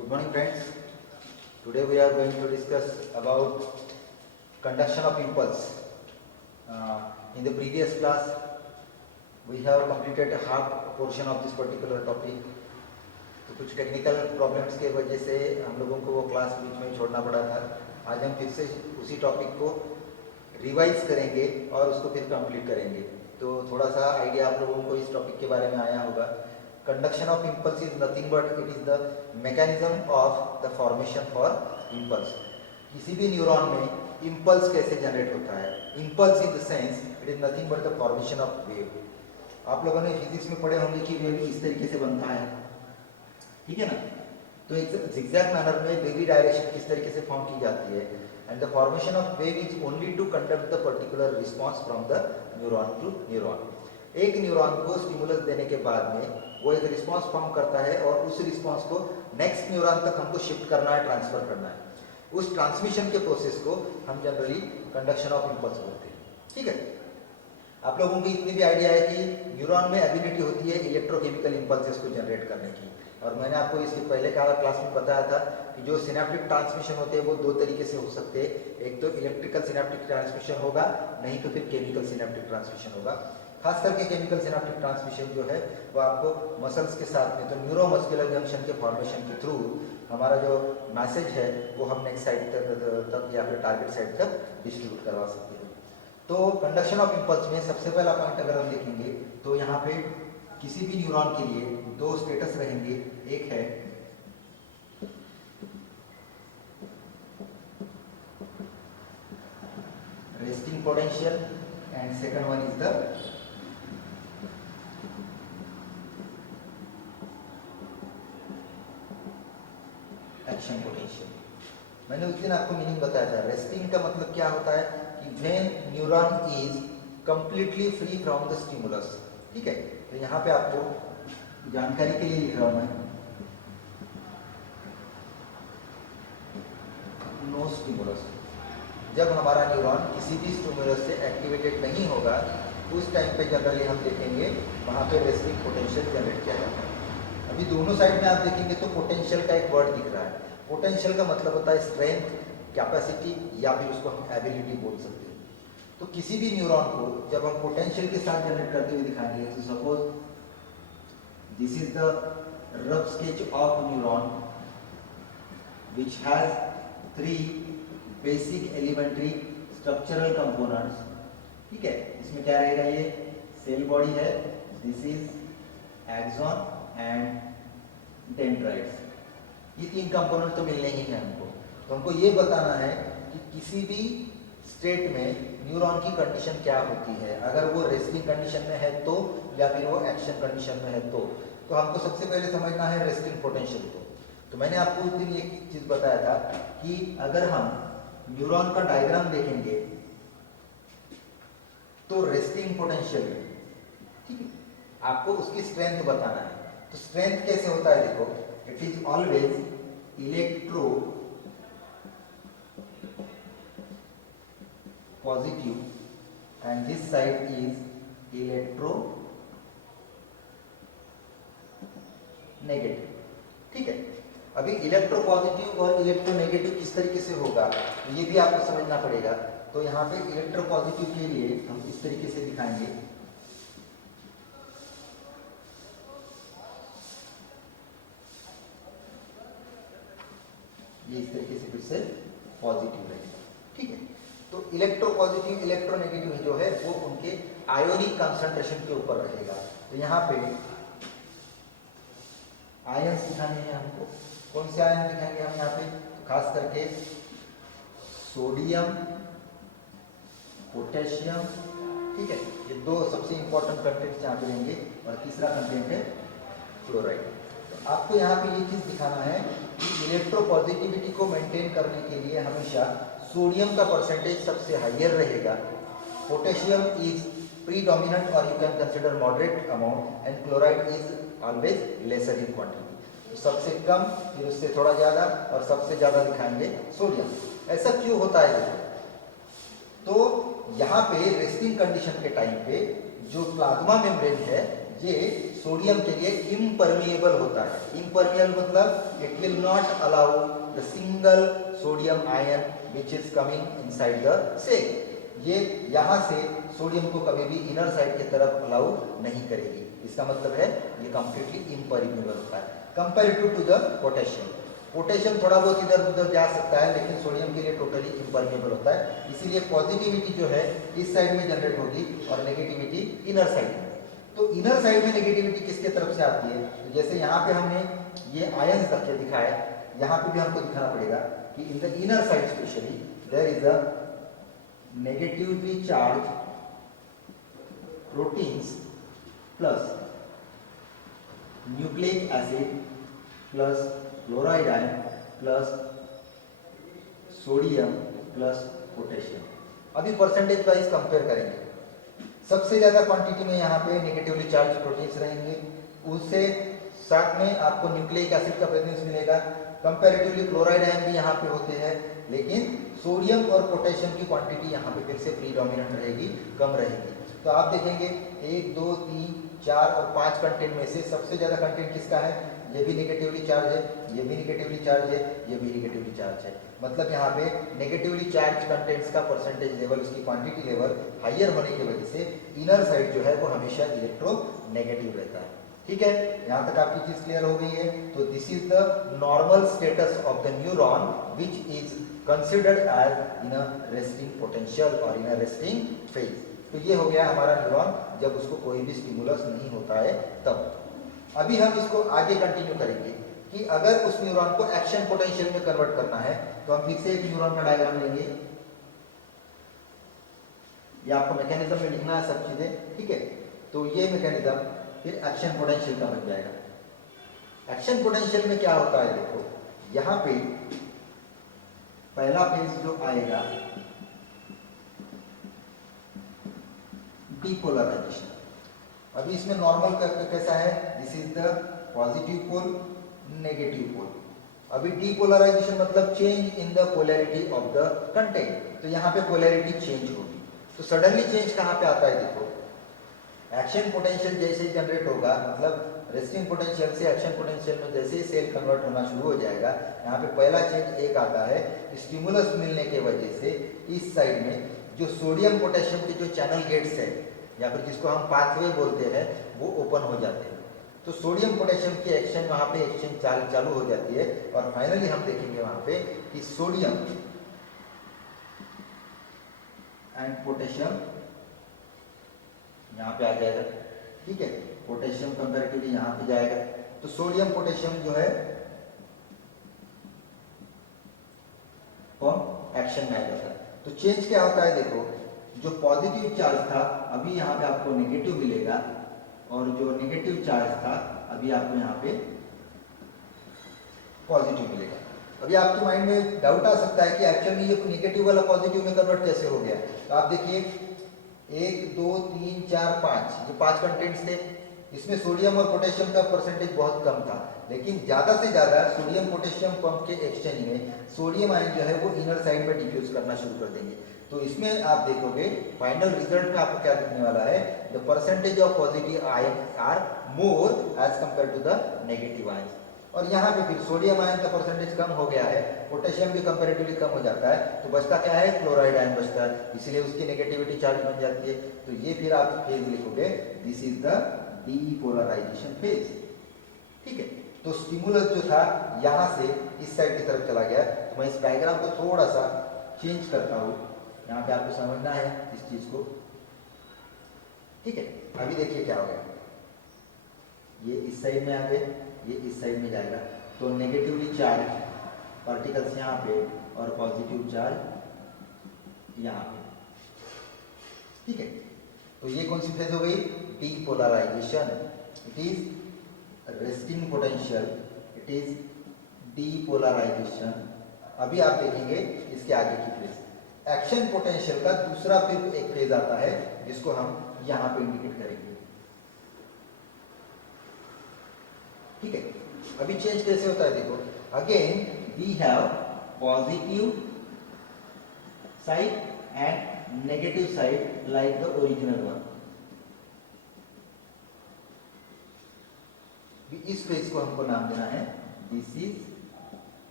Good morning friends. Today we are going to discuss about conduction of impulse. In the previous class we have completed half portion of this particular topic. तो कुछ technical problems के वजह से हम लोगों को वो class बीच में छोड़ना पड़ा था. आज हम फिर से उसी टॉपिक को रिवाइज करेंगे और उसको फिर कंप्लीट करेंगे. तो थोड़ा सा आइडिया आप लोगों को इस टॉपिक के बारे में आया होगा. Conduction of impulse is nothing but it is the mechanism of the formation for impulse. किसी भी न्यूरॉन में इम्पल्स कैसे जनरेट होता है. Impulse in the sense it is nothing but the formation of wave. आप लोगों ने फिजिक्स में पढ़े होंगे कि वेव इस तरीके से बनता है, ठीक है ना. तो एक zigzag मैनर में वेवी डायरेक्शन किस तरीके से फॉर्म की जाती है. And the formation of wave is only to conduct the particular response from the neuron to neuron. एक न्यूरॉन को स्टिमुलस देने के बाद में वो एक रिस्पॉन्स फॉर्म करता है और उस रिस्पॉन्स को नेक्स्ट न्यूरॉन तक हमको शिफ्ट करना है, ट्रांसफर करना है. उस ट्रांसमिशन के प्रोसेस को हम जनरली कंडक्शन ऑफ इम्पल्स बोलते हैं, ठीक है. आप लोगों को इतनी भी आइडिया है कि न्यूरॉन में एबिलिटी होती है इलेक्ट्रोकेमिकल इम्पल्सेस को जनरेट करने की. और मैंने आपको इसके पहले क्लास में बताया था कि जो सिनेप्टिक ट्रांसमिशन होते हैं वो दो तरीके से हो सकते हैं. एक तो इलेक्ट्रिकल सिनेप्टिक ट्रांसमिशन होगा, नहीं तो फिर केमिकल सिनेप्टिक ट्रांसमिशन होगा. खास करके केमिकल सिनेप्टिक ट्रांसमिशन जो है वो आपको मसल्स के साथ में, तो न्यूरोमस्कुलर जंक्शन के फॉर्मेशन के थ्रू हमारा जो मैसेज है वो हम नेक्स्ट साइड तक या फिर टारगेट साइड तक डिस्ट्रीब्यूट करवा सकते हैं. तो कंडक्शन ऑफ इम्पल्स में सबसे पहला पॉइंट अगर हम देखेंगे तो यहाँ पे किसी भी न्यूरॉन के लिए दो स्टेटस रहेंगे. एक है resting potential and second one is the action potential. मैंने उस दिन आपको मीनिंग बताया था. रेस्टिंग का मतलब क्या होता है कि when neuron is completely free from the stimulus, ठीक है. तो यहाँ पे आपको जानकारी के लिए लिख रहा हूं मैं, नो स्टिमुलस. जब हमारा न्यूरॉन किसी भी स्टिमुलस से एक्टिवेटेड नहीं होगा उस टाइम पे जनरली हम देखेंगे वहां पे रेस्टिंग पोटेंशियल जनरेट किया जाता है. अभी दोनों साइड में आप देखेंगे तो पोटेंशियल का एक वर्ड दिख रहा है. पोटेंशियल का मतलब होता है स्ट्रेंथ, कैपेसिटी या फिर उसको हम एबिलिटी बोल सकते हैं. तो किसी भी न्यूरॉन को जब हम पोटेंशियल के साथ जनरेट करते हुए दिखाएंगे, तो suppose this is the rough sketch of neuron which has three basic elementary structural components, ठीक है. इसमें क्या रहेगा, ये सेल बॉडी है, this is axon and dendrites. ये तीन कंपोनेंट तो मिलने ही हैं हमको. तो हमको ये बताना है कि किसी भी स्टेट में न्यूरॉन की कंडीशन क्या होती है. अगर वो रेस्टिंग कंडीशन में है तो, या फिर वो एक्शन कंडीशन में है तो हमको सबसे पहले समझना है रेस्टिंग पोटेंशियल को. तो मैंने आपको उस दिन एक चीज बताया था कि अगर हम न्यूरॉन का डायग्राम देखेंगे तो रेस्टिंग पोटेंशियल, ठीक है, आपको उसकी स्ट्रेंथ बताना है. तो स्ट्रेंथ कैसे होता है, देखो, it is always electro positive and this side is electro negative, ठीक है. अभी इलेक्ट्रो पॉजिटिव और इलेक्ट्रो नेगेटिव किस तरीके से होगा ये भी आपको समझना पड़ेगा. तो यहाँ पे इलेक्ट्रो पॉजिटिव के लिए हम इस तरीके से दिखाएंगे, ये इस तरीके से फिर से पॉजिटिव रहेगा, ठीक है. तो इलेक्ट्रो पॉजिटिव इलेक्ट्रो नेगेटिव जो है वो उनके आयोनिक कंसंट्रेशन के ऊपर रहेगा. तो यहाँ पे आयंस दिखाने हैं हमको. कौन से आयन दिखाएंगे हम यहाँ पे, तो खास करके सोडियम, पोटेशियम, ठीक है. ये दो सबसे इंपॉर्टेंट कंटेंट्स यहाँ पे लेंगे. और तीसरा कंटेंट है क्लोराइड. तो आपको यहाँ पे ये चीज दिखाना है कि इलेक्ट्रो पॉजिटिविटी को मेंटेन करने के लिए हमेशा सोडियम का परसेंटेज सबसे हाइयर रहेगा, पोटेशियम इज प्रीडोमिनेंट और you can consider moderate amount, and chloride is always lesser in quantity. सबसे कम, फिर उससे थोड़ा ज्यादा, और सबसे ज्यादा दिखाएंगे सोडियम. ऐसा क्यों होता है देखो. तो यहाँ पे रेस्टिंग कंडीशन के टाइम पे जो प्लाज्मा मेम्ब्रेन है ये सोडियम के लिए इम्परमिएबल होता है। इम्परमिएबल मतलब it will not allow the single sodium ion which is coming inside the cell. ये यहाँ से सोडियम को कभी भी इनर साइड की तरफ अलाउ नहीं करेगी। इसका मतलब है ये कंप्लीटली इम्परमिएबल होता है comparative to the potassium. Potassium थोड़ा बहुत इधर उधर जा सकता है, लेकिन सोडियम के लिए टोटली इम्परमिएबल होता है। इसीलिए पॉजिटिविटी जो है इस साइड में जनरेट होगी और नेगेटिविटी इनर साइड में। तो इनर साइड में नेगेटिविटी किसके तरफ से आती है? तो जैसे यहाँ पे हमने ये आयंस रखे दिखाए, यहाँ पे भी हमको दिखाना पड़ेगा कि in the inner side specially there is a negatively charge proteins plus nucleic acid plus chloride ion plus sodium plus potassium. अभी परसेंटेज वाइज कंपेयर करेंगे। सबसे ज्यादा क्वांटिटी में यहाँ पे नेगेटिवली चार्ज प्रोटीन्स रहेंगे, उससे साथ में आपको न्यूक्लिक एसिड का प्रेजेंस मिलेगा। कंपैरेटिवली क्लोराइड आयन भी यहाँ पे होते हैं, लेकिन सोडियम और पोटेशियम की क्वांटिटी यहाँ पे फिर से प्रीडोमिनेंट रहेगी, कम रहेगी। तो आप देखेंगे 1, 2, 3, 4 और 5 कंटेंट में से सबसे ज्यादा कंटेंट किसका है? ये भी नेगेटिवली चार्ज है, ये भी नेगेटिवली चार्ज है, ये भी नेगेटिवली चार्ज है। मतलब यहाँ पे नेगेटिवली चार्ज कंटेंट्स का परसेंटेज लेवल, उसकी क्वांटिटी लेवल हाइयर होने की वजह से इनर साइड जो है वो हमेशा इलेक्ट्रोनेगेटिव रहता है। ठीक है, यहाँ तक आपकी चीज क्लियर हो गई है। तो this is the normal status of the neuron which is considered as in a resting potential और इन अ रेस्टिंग फेज। तो ये हो गया हमारा न्यूरॉन जब उसको कोई भी स्टिमुलस नहीं होता है तब। अभी हम इसको आगे कंटिन्यू करेंगे कि अगर उस न्यूरॉन को एक्शन पोटेंशियल में कन्वर्ट करना है तो हम फिर से एक न्यूरॉन का डायग्राम लेंगे। ये आपको मैकेनिज्म में लिखना है सब चीजें, ठीक है। तो ये मैकेनिज्म फिर एक्शन पोटेंशियल का बन जाएगा। एक्शन पोटेंशियल में क्या होता है? देखो यहां पे पहला फेज जो आएगा डीपोलराइजेशन। अभी इसमें नॉर्मल कैसा है? This is the positive pole, negative pole. अभी डीपोलराइजेशन मतलब change in the polarity of the content. तो यहाँ पे पोलैरिटी चेंज होगी। तो सडनली चेंज कहाँ पे आता है? देखो एक्शन पोटेंशियल जैसे ही जनरेट होगा, मतलब रेस्टिंग पोटेंशियल से एक्शन पोटेंशियल में जैसे ही सेल कन्वर्ट होना शुरू हो जाएगा, यहाँ पे पहला चेंज एक आता है स्टिमुलस मिलने के वजह से इस साइड में जो सोडियम पोटेशियम के जो चैनल गेट्स है या फिर जिसको हम पाथवे बोलते हैं वो ओपन हो जाते हैं। तो सोडियम पोटेशियम की एक्शन वहां पे एक्सचेंज चालू हो जाती है और फाइनली हम देखेंगे वहां पे कि सोडियम एंड पोटेशियम यहाँ पे आ जाएगा। ठीक है, पोटेशियम कंपैरेटिवली यहाँ पे जाएगा। तो सोडियम पोटेशियम जो है एक्शन में आ जाता है। तो चेंज क्या होता है? देखो जो पॉजिटिव चार्ज था अभी यहाँ पे आपको नेगेटिव मिलेगा और जो नेगेटिव चार्ज था अभी आपको यहाँ पे पॉजिटिव मिलेगा। अभी आपके माइंड में डाउट आ सकता है कि एक्चुअली ये नेगेटिव वाला पॉजिटिव में कन्वर्ट कैसे हो गया? तो आप देखिए 1, 2, 3, 4, 5 ये 5 कंटेंट्स थे। इसमें सोडियम और पोटेशियम का परसेंटेज बहुत कम था, लेकिन ज्यादा से ज्यादा सोडियम पोटेशियम पंप के एक्सचेंज में सोडियम आयन जो है वो इनर साइड में डिफ्यूज करना शुरू कर देंगे। तो इसमें आप देखोगे फाइनल रिजल्ट में आपको क्या दिखने वाला है? The percentage of positive ion are more as compare to the negative ion. और यहाँ पे फिर सोडियम आयन का परसेंटेज कम हो गया है, पोटेशियम भी कंपैरेटिवली कम हो जाता है, तो बचता क्या है? क्लोराइड आयन बचता है, इसलिए उसकी नेगेटिविटी चार्ज बन जाती है। तो ये फिर आप फेज लिखोगे, this is the depolarization phase. ठीक है, तो स्टिमुलस जो था यहाँ से इस साइड की तरफ चला गया। तो मैं इस डायग्राम को थोड़ा सा चेंज करता हूँ, यहाँ पे आपको समझना है इस चीज को। ठीक है, अभी देखिए क्या हो गया। ये इस साइड में आ गए, ये इस साइड में जाएगा। तो नेगेटिवली चार्ज पार्टिकल्स यहाँ पे और पॉजिटिव चार्ज यहाँ पे। ठीक है, तो ये कौन सी फेज हो गई? Depolarization. It is resting potential, it is depolarization. अभी आप देखेंगे इसके आगे की फेज एक्शन पोटेंशियल का दूसरा फिर एक फेज आता है जिसको हम यहाँ पे इंडिकेट करेंगे। ठीक है, अभी चेंज कैसे होता है? देखो again we have positive side and negative side like the original one. इस फेज को हमको नाम देना है दिस इज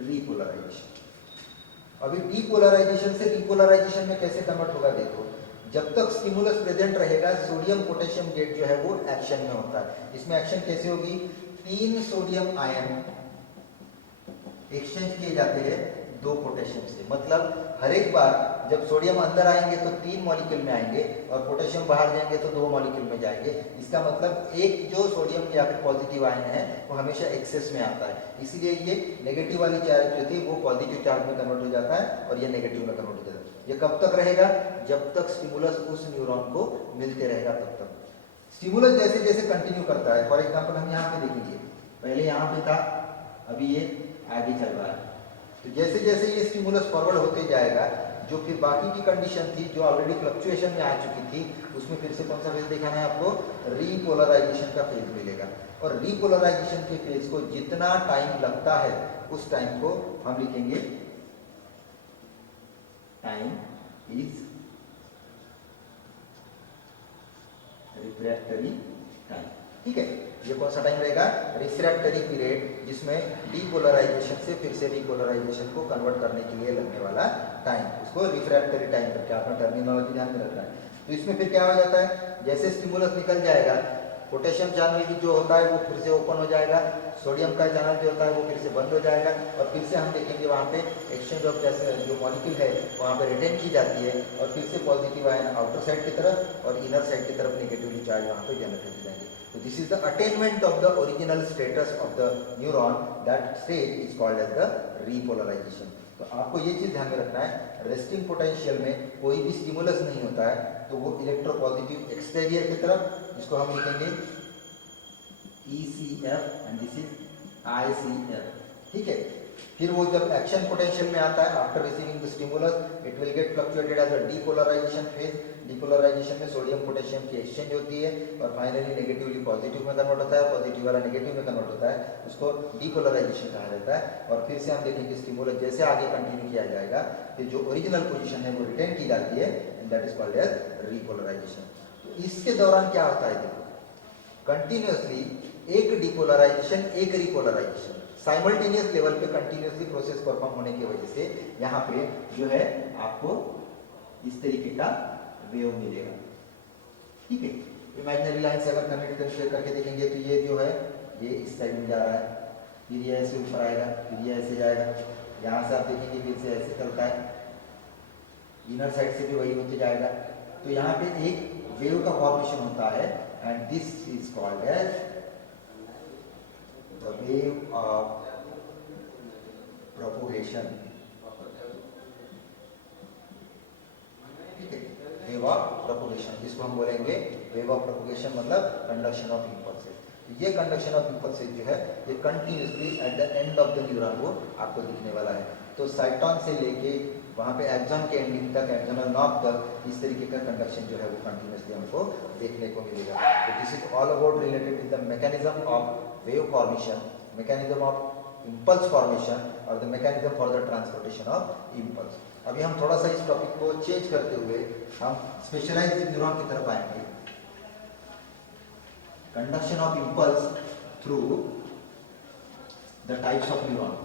रीपोलराइजेशन। अभी डीपोलराइजेशन से रीपोलराइजेशन में कैसे कन्वर्ट होगा देखो, जब तक स्टिमुलस प्रेजेंट रहेगा सोडियम पोटेशियम गेट जो है वो एक्शन में होता है। इसमें एक्शन कैसे होगी, 3 सोडियम आयन एक्सचेंज किए जाते हैं 2 पोटेशियम से। मतलब हर एक बार जब सोडियम अंदर आएंगे तो 3 मॉलिक्यूल में आएंगे और पोटेशियम बाहर जाएंगे तो 2 मॉलिक्यूल में जाएंगे। इसका मतलब एक जो सोडियम या फिर पॉजिटिव आयन है वो हमेशा एक्सेस में आता है, इसीलिए ये नेगेटिव वाली चार्ज जो थी वो पॉजिटिव चार्ज में कन्वर्ट हो जाता है और ये नेगेटिव में कन्वर्ट हो जाता है। ये कब तक रहेगा, जब तक स्टिमुलस उस न्यूरॉन को मिलते रहेगा तब तक। स्टिमुलस जैसे जैसे कंटिन्यू करता है, फॉर एग्जाम्पल हम यहाँ पे देखेंगे, पहले यहाँ पे था, अभी ये आगे चल रहा है, तो जैसे जैसे ये स्टिमुलस फॉरवर्ड होते जाएगा, जो फिर बाकी की कंडीशन थी जो ऑलरेडी फ्लक्चुएशन में आ चुकी थी, उसमें फिर से कौन सा फेज दिखाना है आपको, रीपोलराइजेशन का फेज मिलेगा। और रीपोलराइजेशन के फेज को जितना टाइम लगता है उस टाइम को हम लिखेंगे टाइम इज रिफ्रैक्टरी टाइम। ठीक है, ये कौन सा टाइम रहेगा, रिफ्रैक्टरी पीरियड, जिसमें डीपोलराइजेशन से फिर से रीपोलराइजेशन को कन्वर्ट करने के लिए लगने वाला टाइम, उसको रिफ्रैक्टरी टाइम करके आपका टर्मिनोलॉजी ध्यान में रखना है। तो इसमें फिर क्या हो जाता है, जैसे स्टिमुलस निकल जाएगा, पोटेशियम चैनल भी जो होता है वो फिर से ओपन हो जाएगा, सोडियम का चैनल जो होता है वो फिर से बंद हो जाएगा, और फिर से हम देखेंगे वहाँ पे एक्सचेंज ऑफ जैसे जो मॉलिक्यूल है वहाँ पे रिटेन की जाती है, और फिर से पॉजिटिव आयन आउटर साइड की तरफ और इनर साइड की तरफ नेगेटिवली चार्ज वहाँ पे जनरेट हो जाएंगे। तो this is the attainment of the original status of the neuron, that stage is called as the repolarization. तो आपको ये चीज ध्यान में रखना है, रेस्टिंग पोटेंशियल में कोई भी स्टिमुलस नहीं होता है, तो वो इलेक्ट्रोपॉजिटिव एक्सटेरियर की तरफ, इसको हम लिखेंगे ECF and this is ICF। ठीक है, फिर वो जब एक्शन पोटेंशियल में आता है after receiving the stimulus, it will get fluctuated as a depolarization phase. Depolarization में सोडियम पोटेशियम की एक्सचेंज होती है और फाइनली नेगेटिवली पॉजिटिव में कन्वर्ट होता है, पॉजिटिव वाला नेगेटिव में कन्वर्ट होता है, उसको डीपोलराइजेशन कहा जाता है। और फिर से हम देखेंगे स्टिमुलस जैसे आगे कंटिन्यू किया जाएगा, फिर जो ओरिजिनल पोजीशन है वो रिटेन की जाती है, and that is called as repolarization. तो इसके दौरान क्या होता है, देखो कंटिन्यूअसली एक डीपोलराइजेशन एक रिपोलराइजेशन साइमल्टेनियस लेवल पे कंटिन्यूअसली प्रोसेस परफॉर्म होने की वजह से यहाँ पे जो है आपको इस तरीके का वेव मिलेगा। ठीक है, इमेजिनरी लाइन से अगर कनेक्ट करके देखेंगे तो ये जो है ये इस साइड में जा रहा है, फिर ये ऐसे ऊपर आएगा, फिर ये ऐसे जाएगा, यहाँ से आप देखेंगे फिर से ऐसे चलता है, इनर साइड से भी वही होते जाएगा। तो यहाँ पे एक वेव का फॉर्मेशन होता है, and this is called as the wave of propagation। ठीक है, वेव ऑफ प्रोपोगेशन, जिसको हम बोलेंगे वेव ऑफ प्रोपोगेशन, मतलब कंडक्शन ऑफ इम्पल्सेस। ये कंडक्शन ऑफ इम्पल्सेस जो है ये continuously at the end of the neuron को आपको दिखने वाला है। तो साइटॉन से लेके वहाँ पे एक्सॉन के एंडिंग तक, एक्सोनल नॉब तक, इस तरीके का कंडक्शन जो है वो कंटिन्यूसली हमको देखने को मिलेगा। तो this is all about related with the mechanism of wave formation, mechanism of impulse formation और the mechanism for the transportation of impulse. अभी हम थोड़ा सा इस टॉपिक को चेंज करते हुए हम स्पेशलाइज्ड न्यूरॉन की तरफ आएंगे। Conduction of impulse through the types of neuron.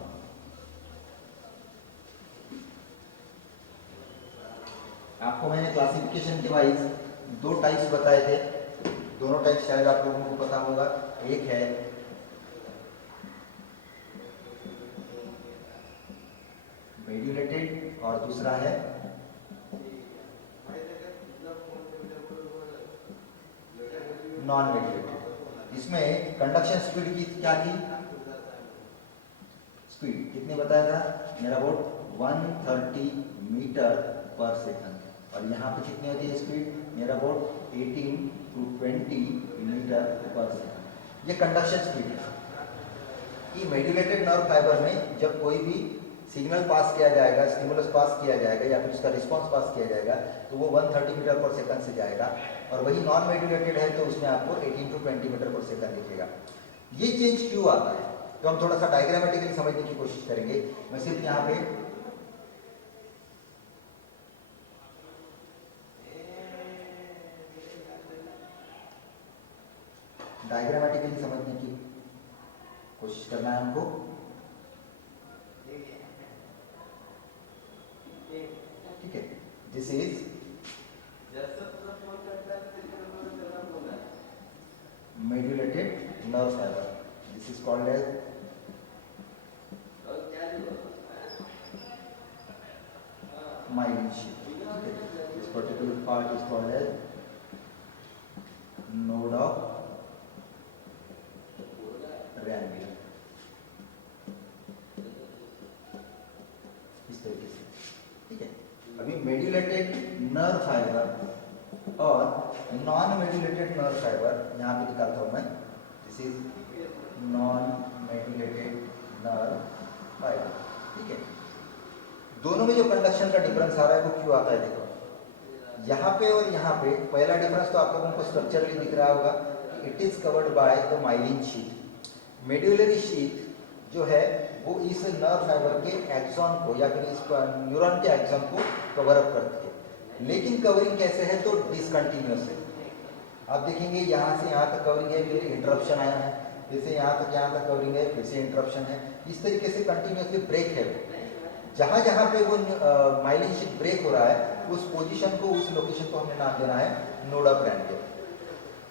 आपको मैंने क्लासिफिकेशन के वाइज 2 टाइप्स बताए थे, दोनों टाइप शायद आप लोगों को पता होगा। एक है मेड्यूलेटेड और दूसरा है नॉन मेड्यूलेटेड। इसमें कंडक्शन स्पीड की क्या थी, स्पीड कितनी बताया था, मेरा अबाउट 130 मीटर पर सेकंड, और यहाँ पे कितनी होती है स्पीड, मेरा अबाउट 18 to 20 मीटर पर सेकंड। ये कंडक्शन स्पीड है। ये मेड्यूलेटेड नर्व फाइबर में जब कोई भी सिग्नल पास किया जाएगा, स्टिमुलस पास किया जाएगा या फिर उसका रिस्पांस पास किया जाएगा तो वो 130 मीटर पर सेकंड से जाएगा, और वही नॉन मेड्यूलेटेड है तो उसमें आपको 18 to 20 मीटर पर सेकंड दिखेगा। ये चेंज क्यों आता है, तो हम थोड़ा सा डायग्रामेटिकली समझने की कोशिश करेंगे। मैं सिर्फ यहाँ पे डायग्रामेटिकली समझने की कोशिश करना है हमको। ठीक है, this is medullated nerve fibre, this is called as myelin sheath. Okay. This particular part is called as node of Ranvier. इस तरीके से, ठीक है। अभी मेड्यूलेटेड नर्व फाइबर और नॉन मेड्यूलेटेड नर्व फाइबर यहाँ पे निकालता हूँ मैं। This is non medullated nerve fibre, ठीक है। दोनों में जो कंडक्शन का डिफरेंस आ रहा है वो क्यों आता है, देखो यहाँ पे और यहाँ पे। पहला डिफरेंस तो आप लोगों को स्ट्रक्चरली दिख रहा होगा, it is covered by the myelin sheath. Medullary sheath जो है वो इस नर्व फाइबर के एक्सॉन को या फिर इस न्यूरॉन के एक्सॉन को कवर अप करती है। लेकिन कवरिंग कैसे है, तो डिसकंटिन्यूअस है। आप देखेंगे यहाँ से यहाँ तक कवरिंग है, फिर इंटरप्शन आया है, फिर से यहाँ तक कवरिंग है, फिर से इंटरप्शन है। इस तरीके से कंटिन्यूअसली ब्रेक है। जहाँ जहाँ पे वो माइलिन शीथ ब्रेक हो रहा है उस पोजीशन को, उस लोकेशन को हमें नाम देना है नोड ऑफ रैनवियर।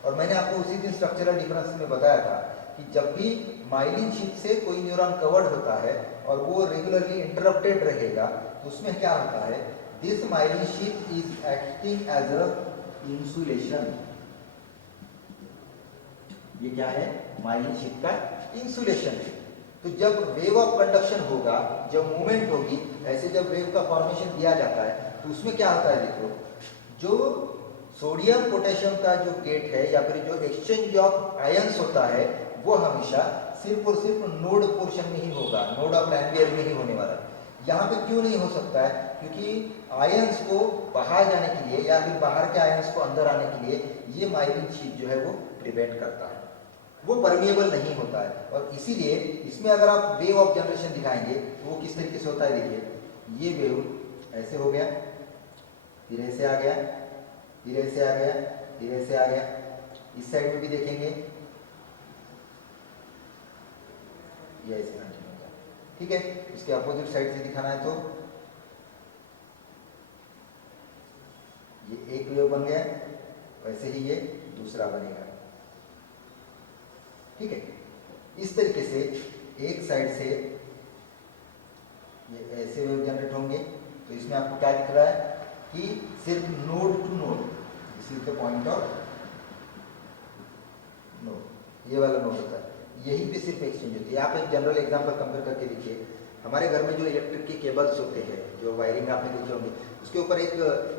और मैंने आपको उसी दिन स्ट्रक्चरल डिफरेंस में बताया था कि जब भी माइलिन शीथ से कोई न्यूरॉन कवर्ड होता है और वो रेगुलरली इंटरप्टेड रहेगा तो उसमें क्या होता है, this myelin sheath is acting as a insulation. ये क्या है, माइलिन शीथ का इंसुलेशन है। तो जब वेव ऑफ कंडक्शन होगा, जब मूवमेंट होगी, ऐसे जब वेव का फॉर्मेशन दिया जाता है तो उसमें क्या होता है, देखो जो सोडियम पोटेशियम का जो गेट है या फिर जो एक्सचेंज ऑफ आयंस होता है वो हमेशा सिर्फ और सिर्फ नोड पोर्शन में ही होगा, नोड ऑफ रैनवियर में ही होने वाला। यहाँ पे क्यों नहीं हो सकता है, क्योंकि आयंस को बाहर जाने के लिए या फिर बाहर के आयंस को अंदर आने के लिए ये माइलिन शीथ जो है वो प्रिवेंट करता है, वो परमिएबल नहीं होता है। और इसीलिए इसमें अगर आप वेव ऑफ जनरेशन दिखाएंगे तो वो किस तरीके से होता है, देखिए ये वेव ऐसे हो गया, फिर ऐसे आ गया, फिर ऐसे आ गया, फिर ऐसे आ गया। इस साइड में भी देखेंगे ये ऐसे कंटिन्यू होगा, ठीक है। इसके अपोजिट साइड से दिखाना है तो ये एक वेव बन गया, वैसे ही ये दूसरा बनेगा, ठीक है। इस तरीके से एक साइड से ये ऐसे वेव जनरेट होंगे। तो इसमें आपको क्या दिख रहा है कि सिर्फ node to node, this is the point of node, ये वाला नोड होता है, यही पे सिर्फ एक्सचेंज होती है। आप एक जनरल एग्जांपल कंपेयर करके देखिए, हमारे घर में जो इलेक्ट्रिक के केबल्स होते हैं, जो वायरिंग आपने देखे होंगे, उसके ऊपर एक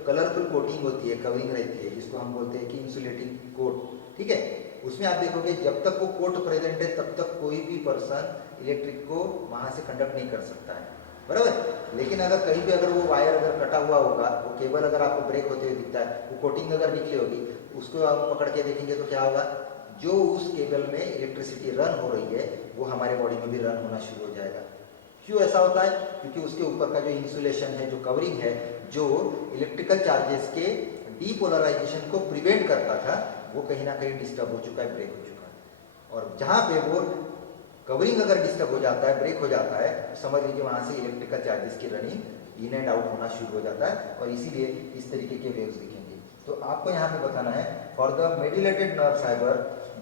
कलरफुल कोटिंग होती है, कवरिंग रहती है, जिसको हम बोलते हैं कि इंसुलेटिंग कोट, ठीक है। उसमें आप देखोगे जब तक वो कोट प्रेजेंट है तब तक कोई भी पर्सन इलेक्ट्रिक को वहां से कंडक्ट नहीं कर सकता है, बराबर। लेकिन अगर कहीं पे अगर वो वायर अगर कटा हुआ होगा, वो केबल अगर आपको ब्रेक होते हुए दिखता है, वो कोटिंग अगर निकली होगी, उसको आप पकड़ के देखेंगे तो क्या होगा, जो उस केबल में इलेक्ट्रिसिटी रन हो रही है वो हमारे बॉडी में भी रन होना शुरू हो जाएगा। क्यों ऐसा होता है, क्योंकि उसके ऊपर का जो इंसुलेशन है, जो कवरिंग है, जो इलेक्ट्रिकल चार्जेस के डीपोलराइजेशन को प्रिवेंट करता था, वो कहीं ना कहीं डिस्टर्ब हो चुका है, ब्रेक हो चुका है। और जहाँ पे वो कवरिंग अगर डिस्टर्ब हो जाता है, ब्रेक हो जाता है, तो समझ लीजिए वहाँ से इलेक्ट्रिकल चार्जेस की रनिंग इन एंड आउट होना शुरू हो जाता है, और इसीलिए इस तरीके के वेव्स दिखेंगे। तो आपको यहाँ पे बताना है, for the medullated nerve fibre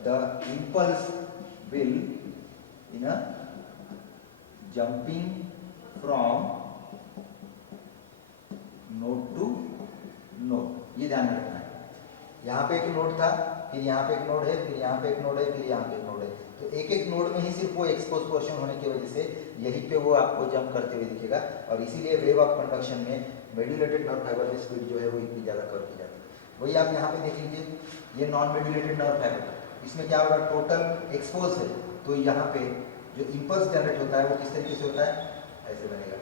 the impulse will in a jumping from node to node, ये ध्यान रखना है। यहाँ पे एक नोड था, फिर यहाँ पे एक नोड है, फिर यहाँ पे एक नोड है, फिर यहाँ पे एक नोड है, तो एक एक नोड में ही सिर्फ वो एक्सपोज पोर्शन होने की वजह से यहीं पे वो आपको जंप करते हुए दिखेगा, और इसीलिए वेव ऑफ कंडक्शन में मेड्यूलेटेड नर्व फाइबर की स्पीड जो है वो इतनी ज़्यादा कम की जाती है। वही आप यहाँ पे देख लीजिए, ये नॉन मेड्यूलेटेड नर्व फाइबर, इसमें क्या होगा, टोटल एक्सपोज है, तो यहाँ पे जो इम्पल्स जनरेट होता है वो किस तरीके से होता है, ऐसे बनेगा,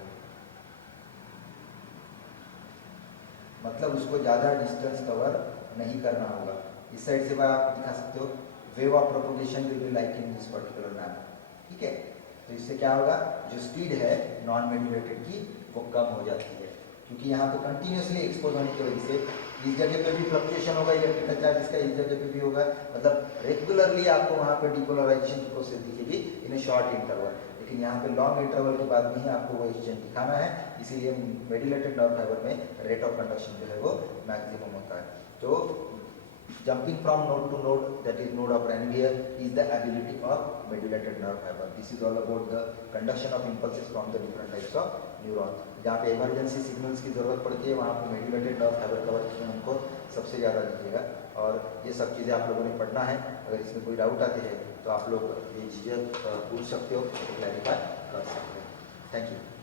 मतलब उसको ज़्यादा डिस्टेंस कवर नहीं करना होगा। इस साइड से आप दिखा सकते हो, wave of propagation will be like in this particular manner, ठीक है। तो इससे क्या होगा, जो स्पीड है नॉन मेड्यूलेटेड की वो कम हो जाती है, क्योंकि यहाँ पे कंटिन्यूसली एक्सपोज होने की वजह से इस जगह पे भी फ्लक्चुएशन होगा इलेक्ट्रिकल चार्जेस का, इस जगह पे भी होगा, मतलब रेगुलरली आपको वहाँ पे डिपोलराइजेशन की प्रोसेस दिखेगी इन ए शॉर्ट इंटरवल। लेकिन यहाँ पे लॉन्ग इंटरवल के बाद भी आपको वो एक्सचेंज दिखाना है, इसीलिए मेडुलेटेड नर्व फाइबर में रेट ऑफ कंडक्शन जो है वो मैक्सिमम होता है। तो jumping from node to node, that is node of Ranvier, is the ability of medullated nerve fiber. This is all about the conduction of impulses from the different types of neuron. जहाँ पे emergency signals की जरूरत पड़ती है वहाँ पे medullated nerve fibre cover में हमको सबसे ज़्यादा दीजिएगा। और ये सब चीज़ें आप लोगों ने पढ़ना है। अगर इसमें कोई डाउट आती है तो आप लोग ये चीज़ें पूछ सकते हो, क्लैरिफाई कर सकते हो। Thank you.